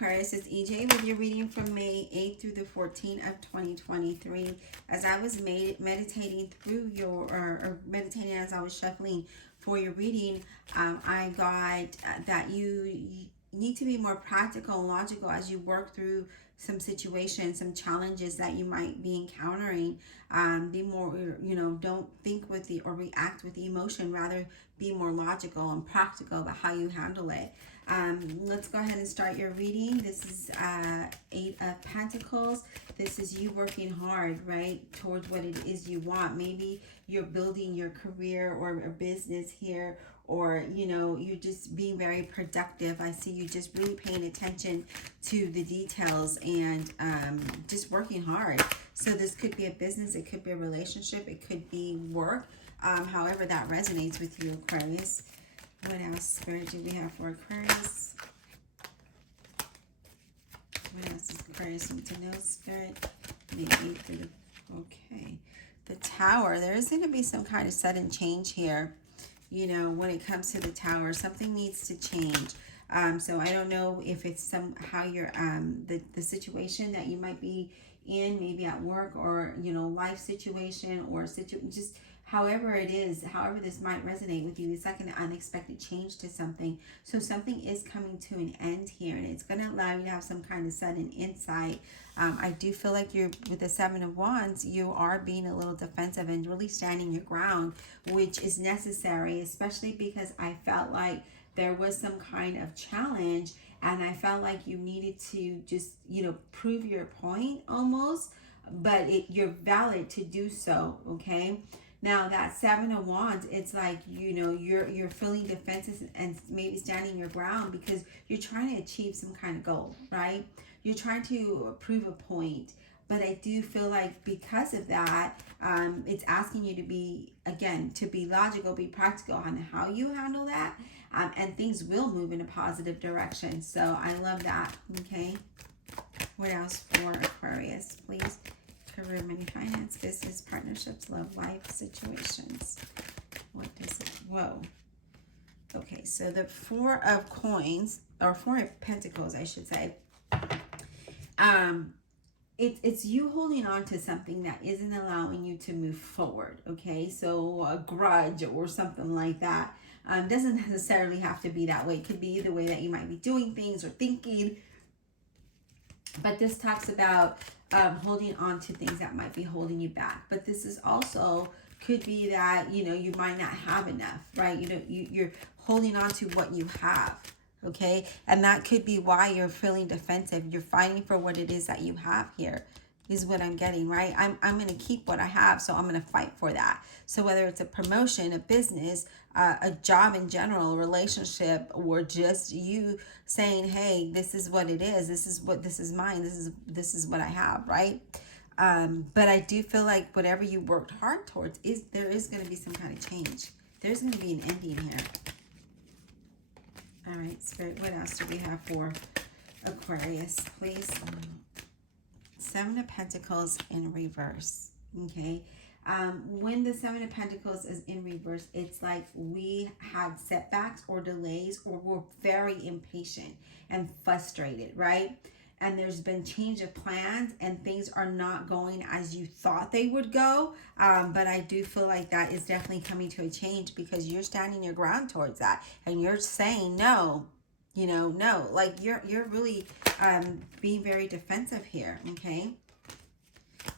Aquarius, it's EJ with your reading from May 8th through the 14th of 2023. As I was meditating through your, or meditating as I was shuffling for your reading, I got that you need to be more practical and logical as you work through some situations, some challenges that you might be encountering. Be more, don't think with the or react with the emotion. Rather, be more logical and practical about how you handle it. Let's go ahead and start your reading. This is 8 of Pentacles. This is you working hard, right, towards what it is you want. Maybe you're building your career or a business here, or you're just being very productive. I see you just really paying attention to the details and just working hard. So this could be a business, it could be a relationship, it could be work, however that resonates with you, Aquarius. What else, Spirit, do we have for Aquarius? What else does Aquarius need to know, Spirit? Maybe okay. The Tower. There is going to be some kind of sudden change here. When it comes to the Tower, something needs to change. So I don't know if it's somehow your the situation that you might be in, maybe at work or life situation or just however it is, however this might resonate with you. It's like an unexpected change to something. So something is coming to an end here, and it's going to allow you to have some kind of sudden insight. I do feel like with the 7 of Wands, you are being a little defensive and really standing your ground, which is necessary, especially because I felt like there was some kind of challenge and I felt like you needed to just, prove your point almost, but you're valid to do so, okay? Now that 7 of Wands, it's like, you're feeling defensive and maybe standing your ground because you're trying to achieve some kind of goal, right? You're trying to prove a point. But I do feel like because of that, it's asking you to be logical, be practical on how you handle that. And things will move in a positive direction. So I love that, okay? What else for Aquarius, please? Career, money, finance, business, partnerships, love, life, situations. What does it? Whoa. Okay, so the 4 of Coins, or 4 of Pentacles, I should say. It's you holding on to something that isn't allowing you to move forward, okay? So a grudge or something like that. Doesn't necessarily have to be that way. It could be the way that you might be doing things or thinking. But this talks about holding on to things that might be holding you back. But this is also could be that, you might not have enough, right? You're holding on to what you have, okay? And that could be why you're feeling defensive. You're fighting for what it is that you have here, is what I'm getting, right? I'm going to keep what I have, so I'm going to fight for that. So whether it's a promotion, a business, a job in general, a relationship, or just you saying, hey, this is what it is. This is mine. This is what I have, right? But I do feel like whatever you worked hard towards, there is going to be some kind of change. There's going to be an ending here. All right, Spirit, what else do we have for Aquarius, please? 7 of Pentacles in reverse, okay? When the 7 of Pentacles is in reverse, it's like we had setbacks or delays, or we're very impatient and frustrated, right? And there's been change of plans and things are not going as you thought they would go. But I do feel like that is definitely coming to a change because you're standing your ground towards that and you're saying no. No, like you're really being very defensive here, okay?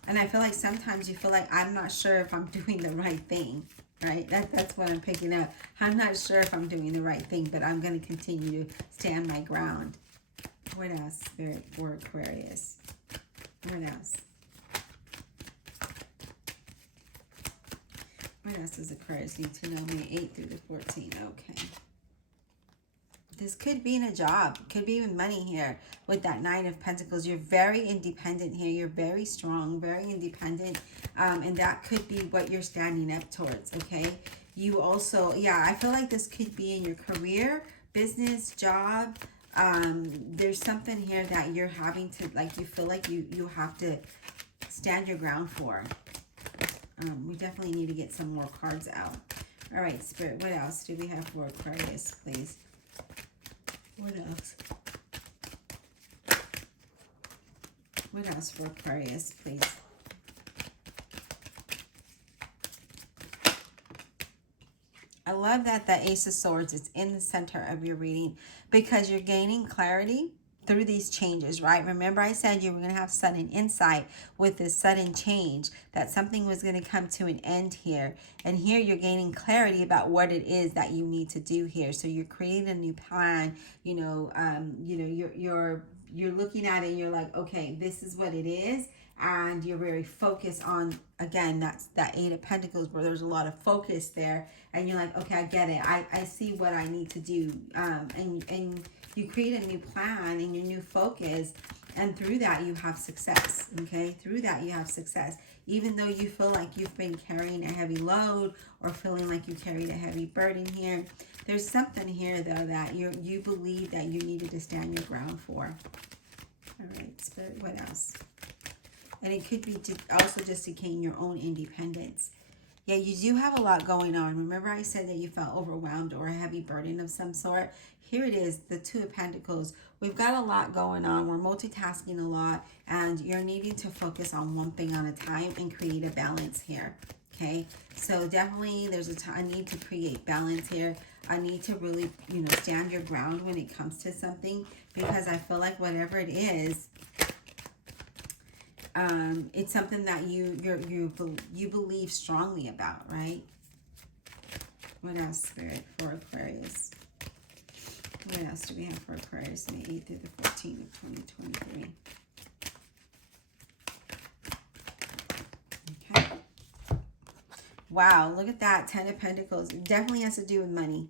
And I feel like sometimes you feel like I'm not sure if I'm doing the right thing, right? That's what I'm picking up. I'm not sure if I'm doing the right thing, but I'm going to continue to stand my ground. What else, Spirit, for Aquarius? What else? What else does Aquarius need to know? May 8th through the 14th. Okay. This could be in a job. Could be even money here with that 9 of Pentacles. You're very independent here. You're very strong, very independent. And that could be what you're standing up towards, okay? You also, I feel like this could be in your career, business, job. There's something here that you're having to, like, you feel like you have to stand your ground for. We definitely need to get some more cards out. All right, Spirit, what else do we have for Aquarius, please? What else? What else for Aquarius, please? I love that the Ace of Swords is in the center of your reading because you're gaining clarity through these changes, right? Remember I said you were going to have sudden insight with this sudden change, that something was going to come to an end here. And here you're gaining clarity about what it is that you need to do here. So you're creating a new plan, you're looking at it and you're like, okay, this is what it is. And you're very focused on, again, that's that Eight of Pentacles where there's a lot of focus there. And you're like, okay, I get it. I see what I need to do. And you create a new plan and your new focus. And through that, you have success, okay? Through that, you have success. Even though you feel like you've been carrying a heavy load or feeling like you carried a heavy burden here, there's something here, though, that you believe that you needed to stand your ground for. All right, Spirit, what else? And it could be also just to gain your own independence. Yeah, you do have a lot going on. Remember I said that you felt overwhelmed or a heavy burden of some sort? Here it is, the Two of Pentacles. We've got a lot going on. We're multitasking a lot, and you're needing to focus on one thing at a time and create a balance here, okay? So definitely there's a need to create balance here. I need to really, stand your ground when it comes to something, because I feel like whatever it is, it's something that you believe strongly about, right? What else, Spirit, for Aquarius? What else do we have for Aquarius, May 8th through the 14th of 2023? Okay. Wow, look at that, 10 of Pentacles. It definitely has to do with money.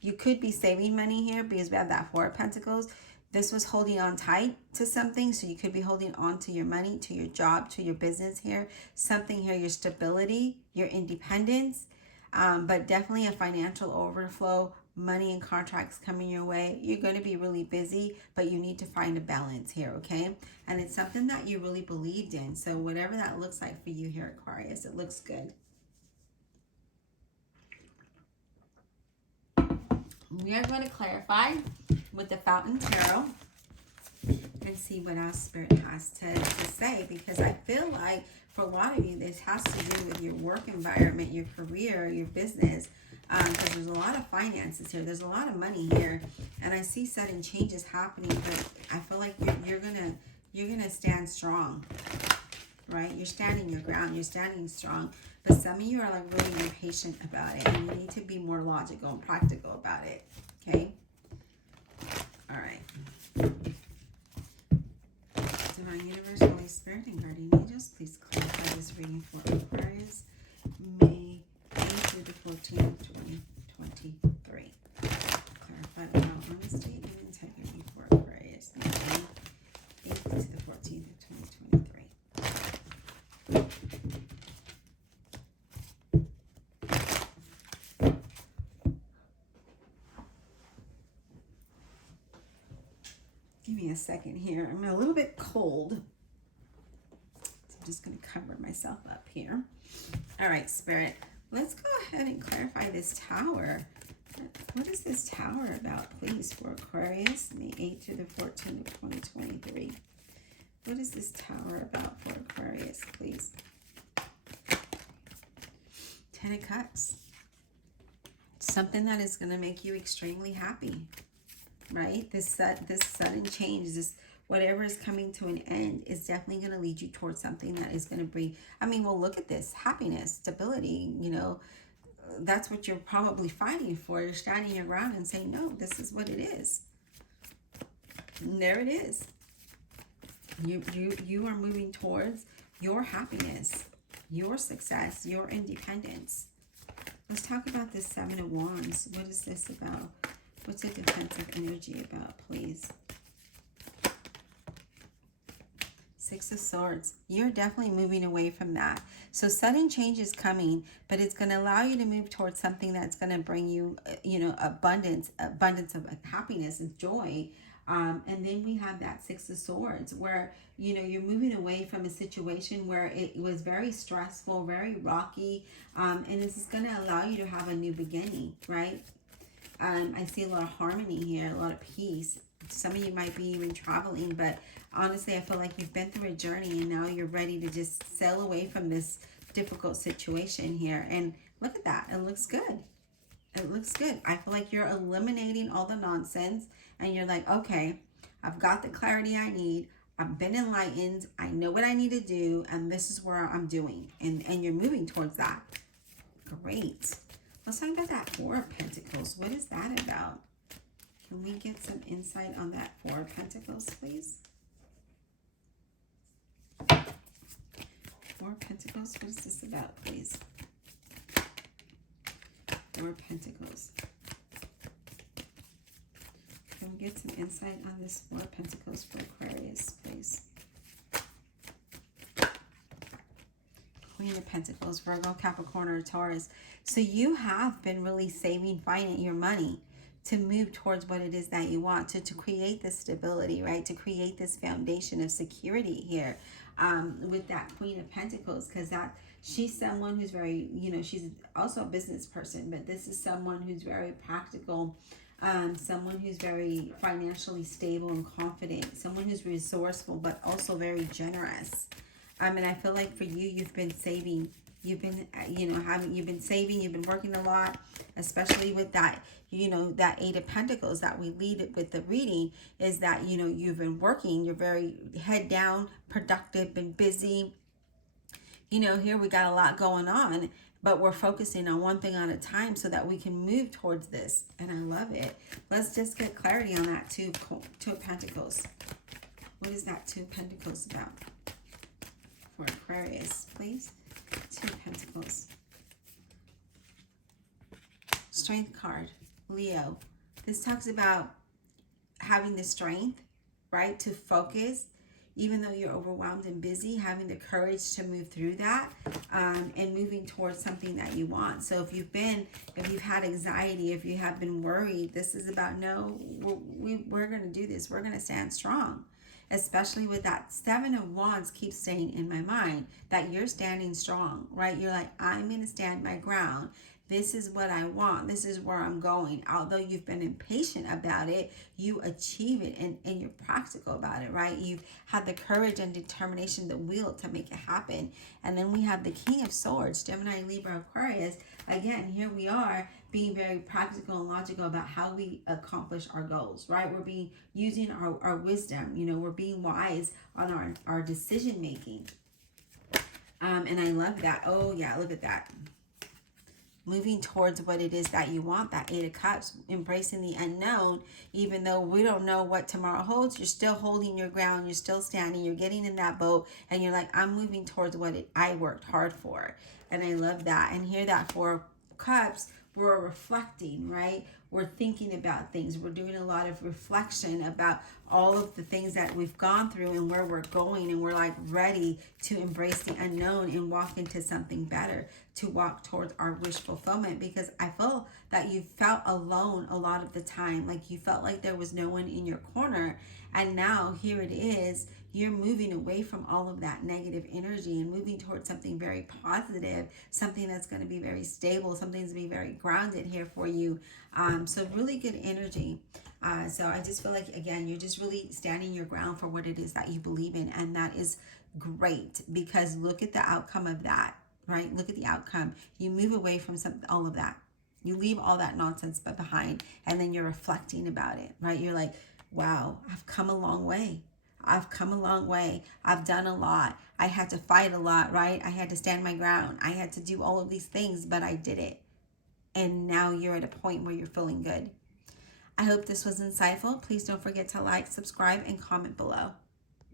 You could be saving money here because we have that 4 of Pentacles. This was holding on tight to something, so you could be holding on to your money, to your job, to your business here. Something here, your stability, your independence, but definitely a financial overflow, money and contracts coming your way. You're going to be really busy, but you need to find a balance here, okay? And it's something that you really believed in. So whatever that looks like for you here, Aquarius, it looks good. We are going to clarify with the Fountain Tarot and see what else Spirit has to say, because I feel like for a lot of you, this has to do with your work environment, your career, your business, because there's a lot of finances here. There's a lot of money here, and I see sudden changes happening, but I feel like you're gonna stand strong, right? You're standing your ground. You're standing strong. But some of you are like really impatient about it, and you need to be more logical and practical about it, okay? All right. Divine Universe, Holy Spirit, and Guardian Angels, please clarify this reading for Aquarius, May 8th through the 14th, 2023. Clarify about honesty and integrity for Aquarius, May 8th to the 14th of 2023. Give me a second here. I'm a little bit cold, so I'm just going to cover myself up here. All right, Spirit, let's go ahead and clarify this Tower. What is this Tower about, please, for Aquarius, May 8th through the 14th of 2023? What is this Tower about for Aquarius, please? 10 of Cups. Something that is going to make you extremely happy, right? This sudden change, this whatever is coming to an end is definitely going to lead you towards something that is going to bring, well, look at this, happiness, stability, that's what you're probably fighting for. You're standing your ground and saying, no, this is what it is. And there it is. You are moving towards your happiness, your success, your independence. Let's talk about this 7 of Wands. What is this about? What's the defensive energy about, please? 6 of Swords. You're definitely moving away from that. So sudden change is coming, but it's going to allow you to move towards something that's going to bring you, abundance of happiness and joy. And then we have that 6 of Swords where, you're moving away from a situation where it was very stressful, very rocky. And this is going to allow you to have a new beginning, right? I see a lot of harmony here, a lot of peace. Some of you might be even traveling, but honestly, I feel like you've been through a journey and now you're ready to just sail away from this difficult situation here. And look at that. It looks good. It looks good. I feel like you're eliminating all the nonsense and you're like, okay, I've got the clarity I need. I've been enlightened. I know what I need to do, and this is where I'm doing. And you're moving towards that. Great. Let's talk about that Four of Pentacles. What is that about? Can we get some insight on that Four of Pentacles, please? Four of Pentacles. What is this about, please? Four of Pentacles. Can we get some insight on this Four of Pentacles for Aquarius, please? Queen of Pentacles, Virgo, Capricorn, or Taurus. So you have been really saving, finding your money to move towards what it is that you want, to create this stability, right? To create this foundation of security here with that Queen of Pentacles, because she's someone who's very, she's also a business person, but this is someone who's very practical, someone who's very financially stable and confident, someone who's resourceful, but also very generous. And I feel like for you, you've been saving. You've been, you've been saving. You've been working a lot, especially with that, that Eight of Pentacles that we lead with the reading is that, you've been working. You're very head down, productive, been busy. Here we got a lot going on, but we're focusing on one thing at a time so that we can move towards this. And I love it. Let's just get clarity on that Two of Pentacles. What is that Two of Pentacles about for Aquarius, please? Two of Pentacles. Strength card, Leo. This talks about having the strength, right, to focus, even though you're overwhelmed and busy, having the courage to move through that and moving towards something that you want. So if you've had anxiety, if you have been worried, this is about, no, we're going to do this. We're going to stand strong. Especially with that Seven of Wands keeps staying in my mind that you're standing strong, right? You're like, I'm going to stand my ground. This is what I want. This is where I'm going. Although you've been impatient about it, you achieve it and you're practical about it, right? You've had the courage and determination, the will to make it happen. And then we have the King of Swords, Gemini, Libra, Aquarius. Again, here we are being very practical and logical about how we accomplish our goals, right? We're using our wisdom, we're being wise on our decision making. And I love that. Oh yeah, look at that. Moving towards what it is that you want, that Eight of Cups, embracing the unknown, even though we don't know what tomorrow holds, you're still holding your ground, you're still standing, you're getting in that boat, and you're like, I'm moving towards what I worked hard for. And I love that. And here that Four of Cups, we're reflecting, right? We're thinking about things. We're doing a lot of reflection about all of the things that we've gone through and where we're going. And we're like ready to embrace the unknown and walk into something better, to walk towards our wish fulfillment. Because I feel that you felt alone a lot of the time. Like you felt like there was no one in your corner. And now here it is. You're moving away from all of that negative energy and moving towards something very positive, something that's going to be very stable, something that's going to be very grounded here for you. So really good energy. So I just feel like, again, you're just really standing your ground for what it is that you believe in. And that is great, because look at the outcome of that, right? Look at the outcome. You move away from all of that. You leave all that nonsense behind, and then you're reflecting about it, right? You're like, wow, I've come a long way. I've come a long way. I've done a lot. I had to fight a lot, right? I had to stand my ground. I had to do all of these things, but I did it. And now you're at a point where you're feeling good. I hope this was insightful. Please don't forget to like, subscribe, and comment below.